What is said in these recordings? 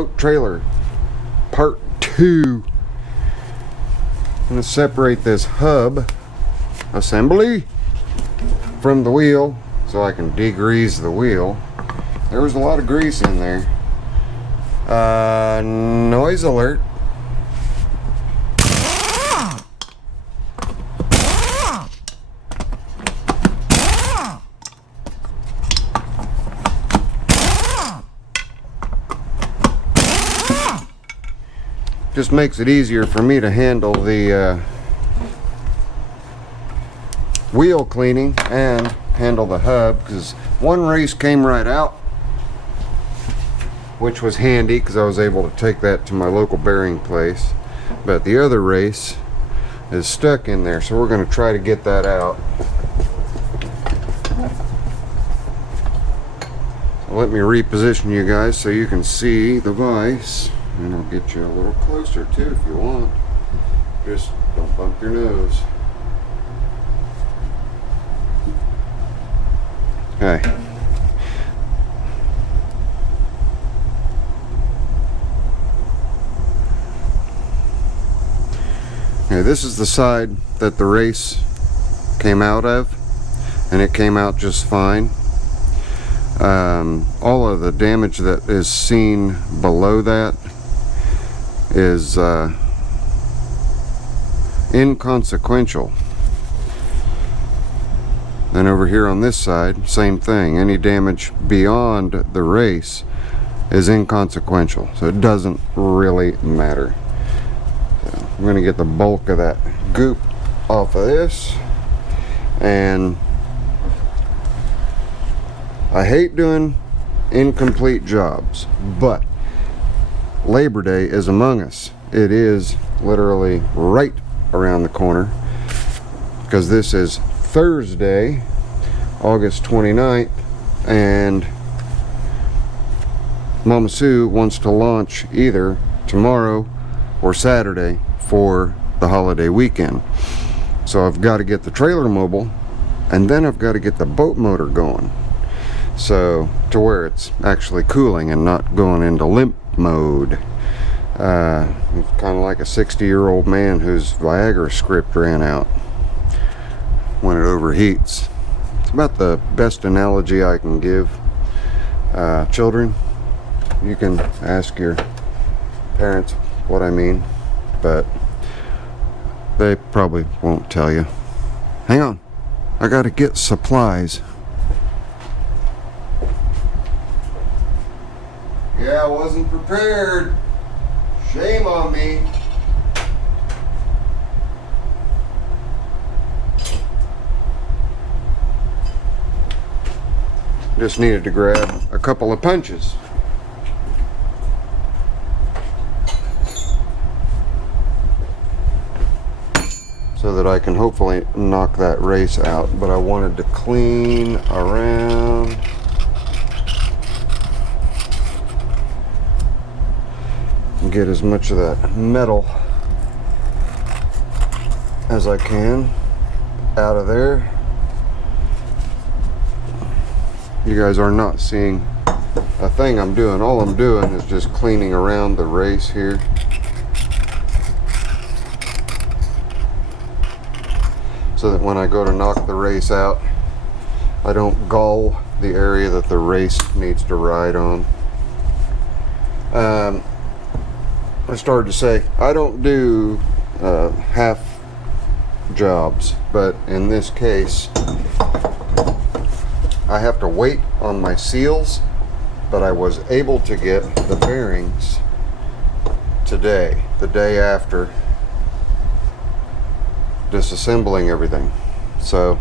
boat trailer part 2. I'm going to separate this hub assembly from the wheel so I can degrease the wheel. There was a lot of grease in there. Noise alert. Just makes it easier for me to handle the wheel cleaning and handle the hub, because one race came right out, which was handy because I was able to take that to my local bearing place, but the other race is stuck in there, so we're going to try to get that out. So let me reposition you guys so you can see the vise. And I'll get you a little closer too if you want. Just don't bump your nose. Okay. Okay, this is the side that the race came out of, and it came out just fine. All of the damage that is seen below that is inconsequential. Then over here on this side, same thing. Any damage beyond the race is inconsequential, so it doesn't really matter. So I'm going to get the bulk of that goop off of this, and I hate doing incomplete jobs, but Labor Day is among us. It is literally right around the corner, because this is Thursday, August 29th, and Mama Sue wants to launch either tomorrow or Saturday for the holiday weekend. So I've got to get the trailer mobile, and then I've got to get the boat motor going, so to where it's actually cooling and not going into limp mode. It's kind of like a 60-year-old man whose Viagra script ran out when it overheats. It's about the best analogy I can give. Children, you can ask your parents what I mean, but they probably won't tell you. Hang on, I gotta get supplies. Yeah, I wasn't prepared. Shame on me. Just needed to grab a couple of punches. So that I can hopefully knock that race out. But I wanted to clean around. And get as much of that metal as I can out of there. You guys are not seeing a thing I'm doing. All I'm doing is just cleaning around the race here. So that when I go to knock the race out, I don't gull the area that the race needs to ride on. I started to say, I don't do half jobs, but in this case, I have to wait on my seals, but I was able to get the bearings today, the day after disassembling everything. So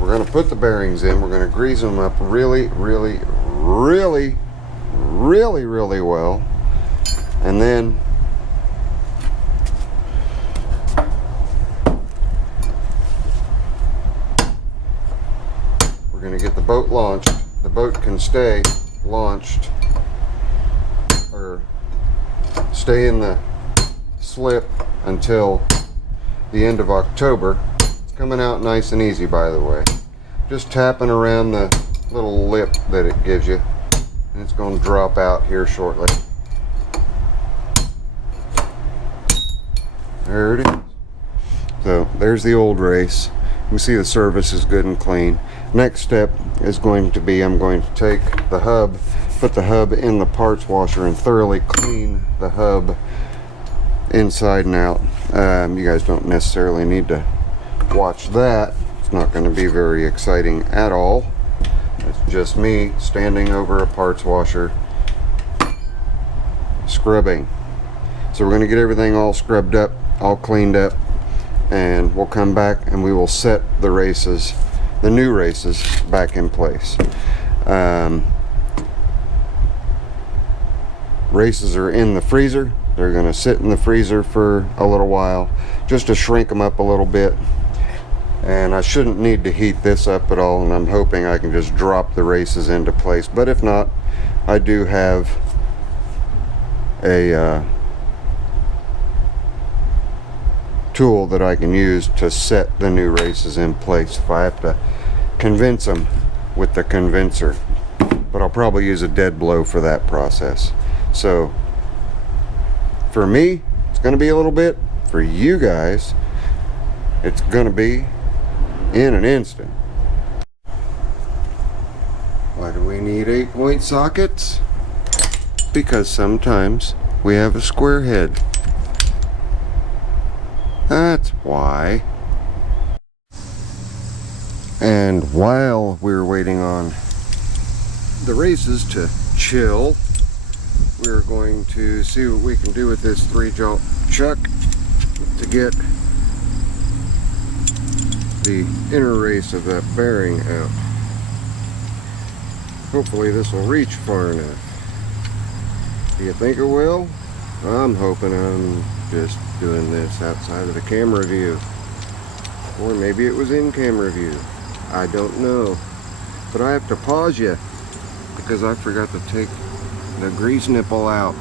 we're going to put the bearings in, we're going to grease them up really well, and then we're going to get the boat launched. The boat can stay launched or stay in the slip until the end of October. It's coming out nice and easy, by the way. Just tapping around the little lip that it gives you. and it's going to drop out here shortly. There it is. So there's the old race. You can see the surface is good and clean. Next step is going to be, I'm going to take the hub, put the hub in the parts washer and thoroughly clean the hub inside and out. You guys don't necessarily need to watch that. It's not going to be very exciting at all. It's just me standing over a parts washer scrubbing. So we're going to get everything all scrubbed up, all cleaned up, and we'll come back and we will set the races, the new races, back in place. Races are in the freezer. They're going to sit in the freezer for a little while just to shrink them up a little bit, and I shouldn't need to heat this up at all, and I'm hoping I can just drop the races into place. But if not, I do have a tool that I can use to set the new races in place if I have to convince them with the convincer, but I'll probably use a dead blow for that process. So for me, it's going to be a little bit. For you guys, it's going to be in an instant. Why do we need 8-point sockets? Because sometimes we have a square head. That's why. And while we're waiting on the races to chill, we're going to see what we can do with this 3-jolt chuck to get the inner race of that bearing out. Hopefully this will reach far enough. Do you think it will? I'm hoping. I'm just doing this outside of the camera view, or maybe it was in camera view. I don't know, but I have to pause you because I forgot to take the grease nipple out.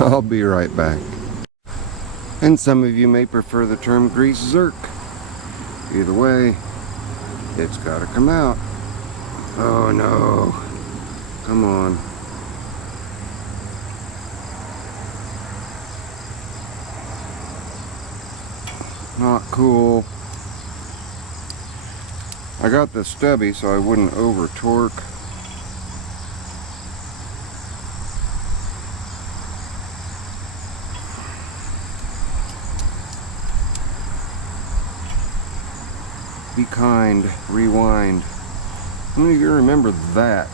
I'll be right back. And some of you may prefer the term grease zerk. Either way, it's got to come out. Oh no, come on. Not cool. I got the stubby so I wouldn't over torque. Be kind, rewind. How many of you remember that?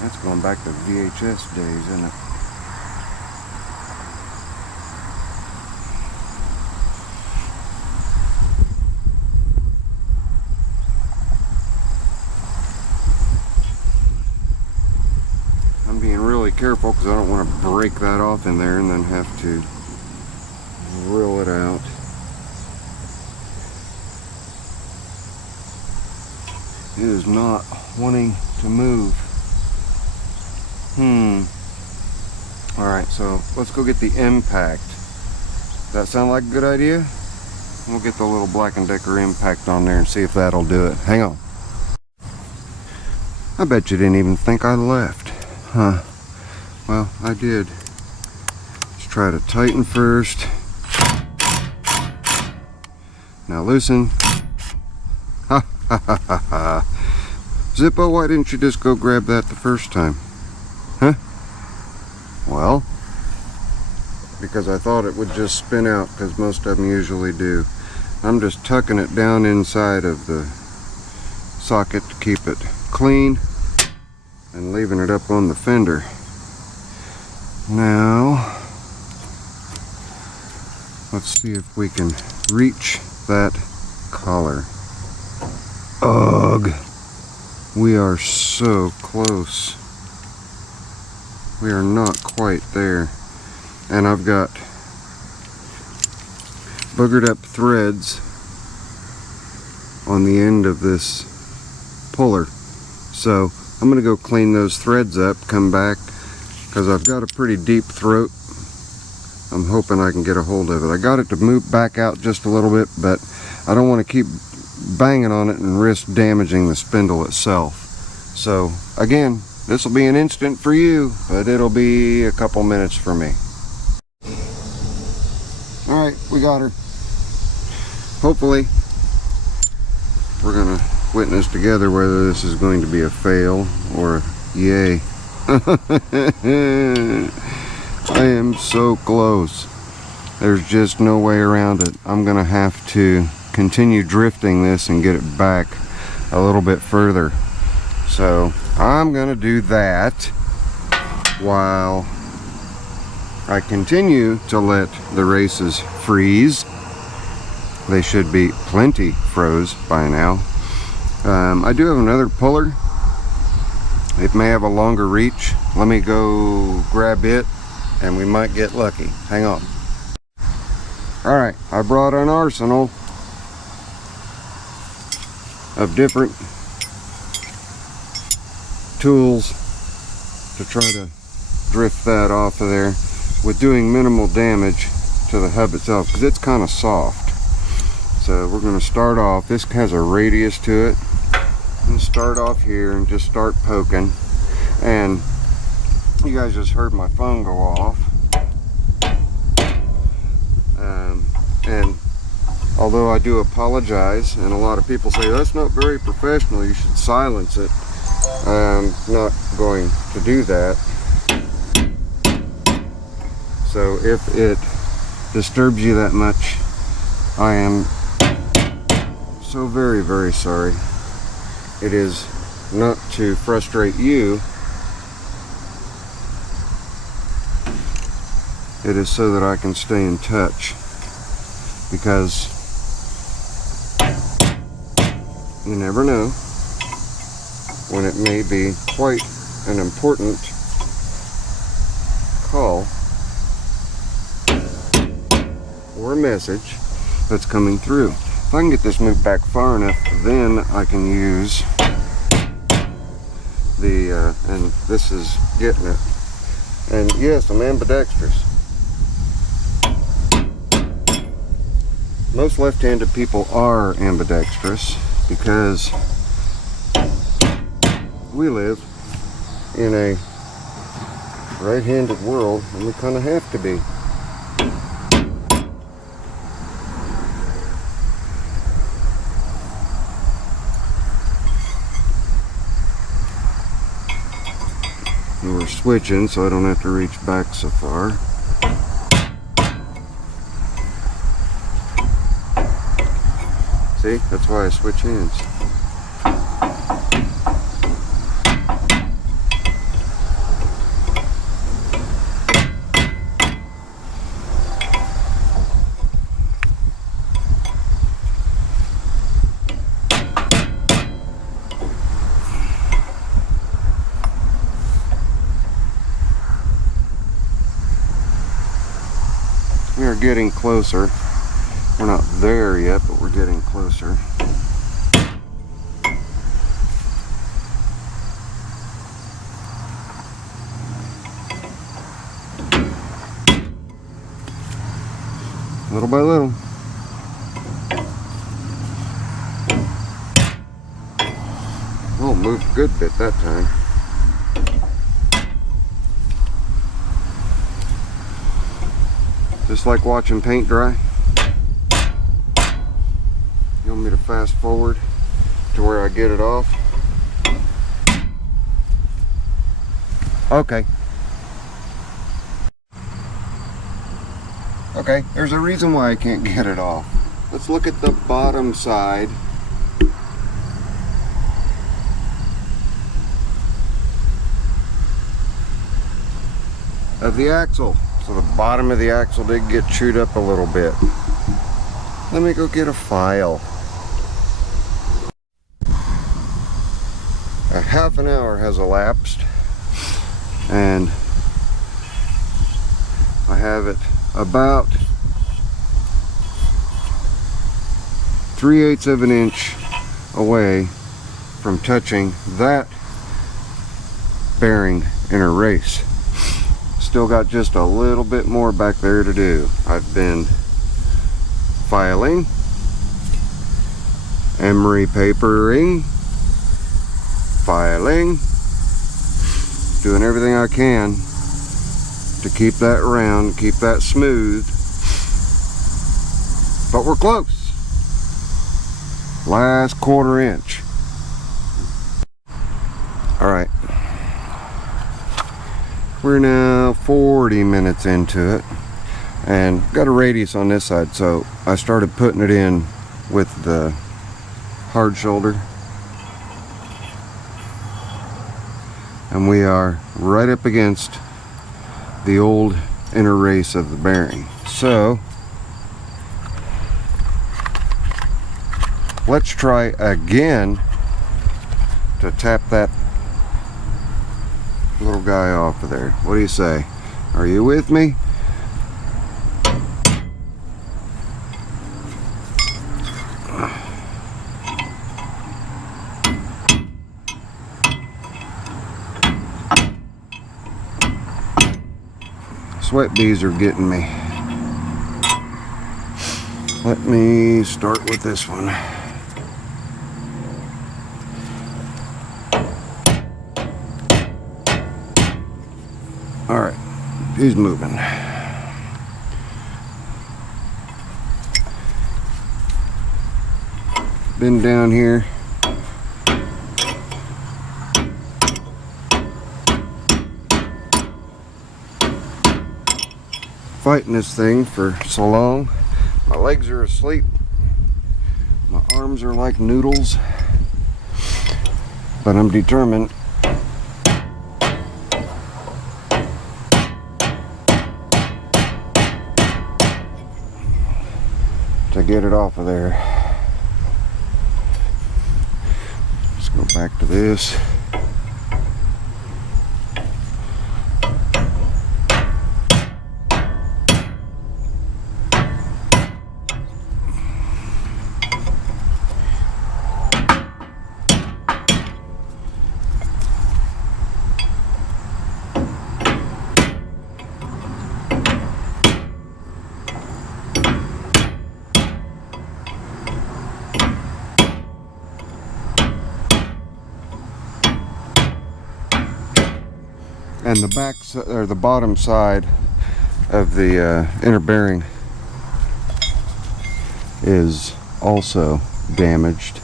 That's going back to VHS days, isn't it? I'm being really careful because I don't want to break that off in there and then have to drill it out. It is not wanting to move. Alright, so let's go get the impact. Does that sound like a good idea? We'll get the little Black & Decker impact on there and see if that'll do it. Hang on. I bet you didn't even think I left. Huh. Well, I did. Let's try to tighten first. Now loosen. Ha ha ha ha ha. Zippo, why didn't you just go grab that the first time? Huh? Well, because I thought it would just spin out, because most of them usually do. I'm just tucking it down inside of the socket to keep it clean and leaving it up on the fender. Now, let's see if we can reach that collar. Ugh, we are so close. We are not quite there. And I've got boogered up threads on the end of this puller. So I'm gonna go clean those threads up, come back, because I've got a pretty deep throat. I'm hoping I can get a hold of it. I got it to move back out just a little bit, but I don't want to keep banging on it and risk damaging the spindle itself. So again, This will be an instant for you, but it'll be a couple minutes for me. All right, we got her. Hopefully, we're gonna witness together whether this is going to be a fail or a yay. I am so close. There's just no way around it. I'm gonna have to continue drifting this and get it back a little bit further. So I'm gonna do that while I continue to let the races freeze. They should be plenty froze by now. I do have another puller. It may have a longer reach. Let me go grab it and we might get lucky. Hang on. All right, I brought an arsenal of different tools to try to drift that off of there with doing minimal damage to the hub itself, because it's kind of soft. So we're going to start off. This has a radius to it. And start off here and just start poking. And you guys just heard my phone go off. And although I do apologize, and a lot of people say that's not very professional, you should silence it, I'm not going to do that. So if it disturbs you that much, I am so very, very sorry. It is not to frustrate you. It is so that I can stay in touch, because you never know when it may be quite an important call or a message that's coming through. If I can get this moved back far enough, then I can use the, and this is getting it. And yes, I'm ambidextrous. Most left-handed people are ambidextrous because we live in a right-handed world, and we kind of have to be. And we're switching so I don't have to reach back so far. See, that's why I switch hands. We are getting closer. We're not there yet, but we're getting closer. Little by little. Oh, moved a good bit that time. Just like watching paint dry. You want me to fast forward to where I get it off? Okay. Okay, there's a reason why I can't get it off. Let's look at the bottom side. Of the axle. So the bottom of the axle did get chewed up a little bit. Let me go get a file. A half an hour has elapsed, and I have it about 3/8 of an inch away from touching that bearing in a race. Still got just a little bit more back there to do. I've been filing, emery papering, filing, doing everything I can to keep that round, keep that smooth. But we're close. Last 1/4 inch. Alright. We're now 40 minutes into it. And got a radius on this side, so I started putting it in with the hard shoulder. And we are right up against the old inner race of the bearing. So let's try again to tap that little guy off of there. What do you say? Are you with me? Sweat bees are getting me. Let me start with this one. Alright, he's moving. Been down here. Fighting this thing for so long. My legs are asleep. My arms are like noodles. But I'm determined to get it off of there. Let's go back to this. And the back or the bottom side of the inner bearing is also damaged,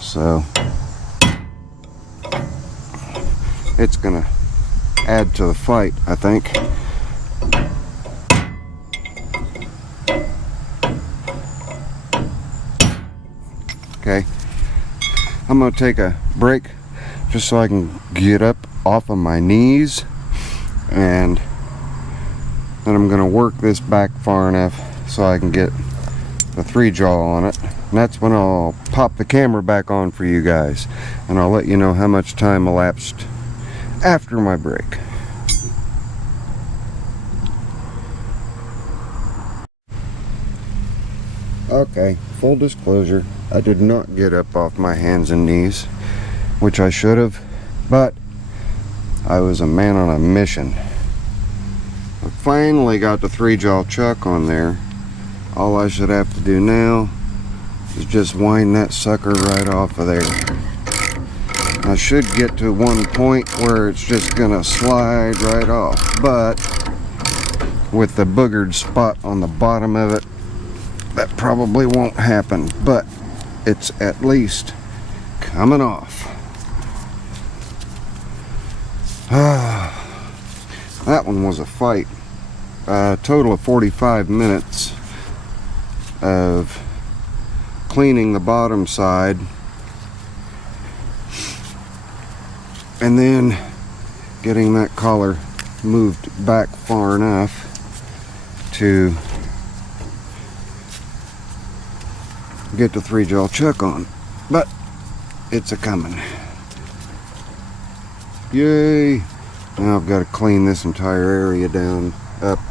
so it's gonna add to the fight, I think. Okay, I'm gonna take a break just so I can get up off of my knees, and then I'm gonna work this back far enough so I can get the 3-jaw on it, and that's when I'll pop the camera back on for you guys, and I'll let you know how much time elapsed after my break. Okay, full disclosure, I did not get up off my hands and knees, which I should have, but I was a man on a mission. I finally got the 3-jaw chuck on there. All I should have to do now is just wind that sucker right off of there. I should get to one point where it's just gonna slide right off, but with the boogered spot on the bottom of it, that probably won't happen, but it's at least coming off. That one was a fight. A total of 45 minutes of cleaning the bottom side, and then getting that collar moved back far enough to get the 3-jaw chuck on. But it's a coming. Yay! Now I've got to clean this entire area down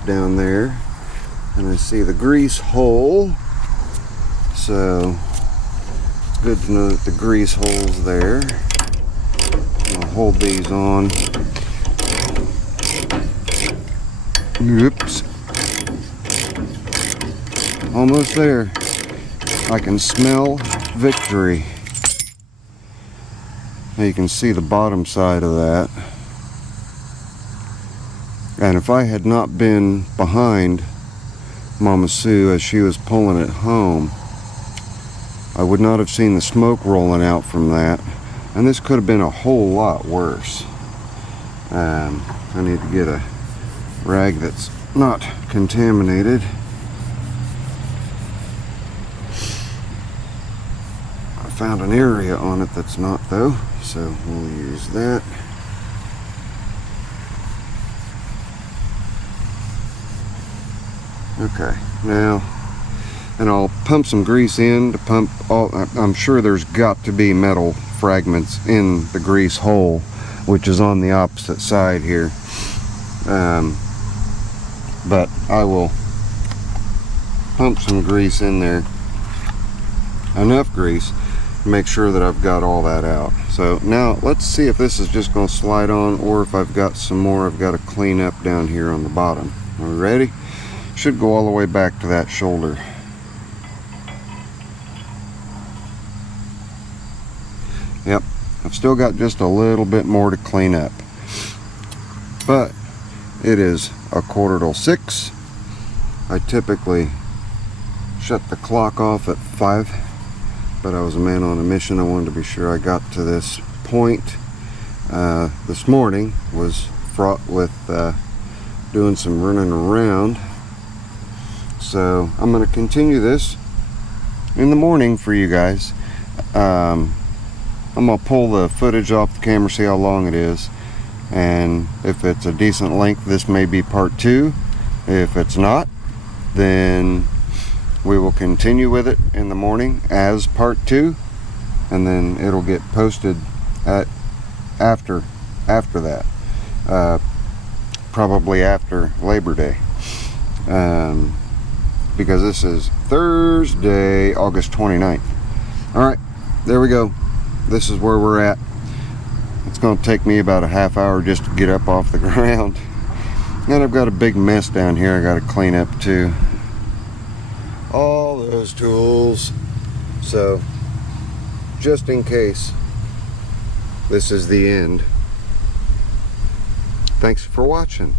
down there, and I see the grease hole, so it's good to know that the grease hole's there. I'll hold these on. Oops. Almost there. I can smell victory. Now you can see the bottom side of that. And if I had not been behind Mama Sue as she was pulling it home, I would not have seen the smoke rolling out from that. And this could have been a whole lot worse. I need to get a rag that's not contaminated. I found an area on it that's not though, so we'll use that. Okay, now, and I'll pump some grease in to pump all. I'm sure there's got to be metal fragments in the grease hole, which is on the opposite side here. But I will pump some grease in there, enough grease to make sure that I've got all that out. So now let's see if this is just going to slide on, or if I've got some more I've got to clean up down here on the bottom. Are we ready? Should go all the way back to that shoulder. Yep, I've still got just a little bit more to clean up, but it is 5:45. I typically shut the clock off at 5, but I was a man on a mission. I wanted to be sure I got to this point. This morning was fraught with doing some running around, so I'm going to continue this in the morning for you guys. I'm going to pull the footage off the camera, see how long it is, and if it's a decent length, this may be part 2. If it's not, then we will continue with it in the morning as part 2, and then it'll get posted after that, probably after Labor Day, because this is Thursday, August 29th. All right, there we go. This is where we're at. It's going to take me about a half hour just to get up off the ground. And I've got a big mess down here I got to clean up too. All those tools. So, just in case this is the end, thanks for watching.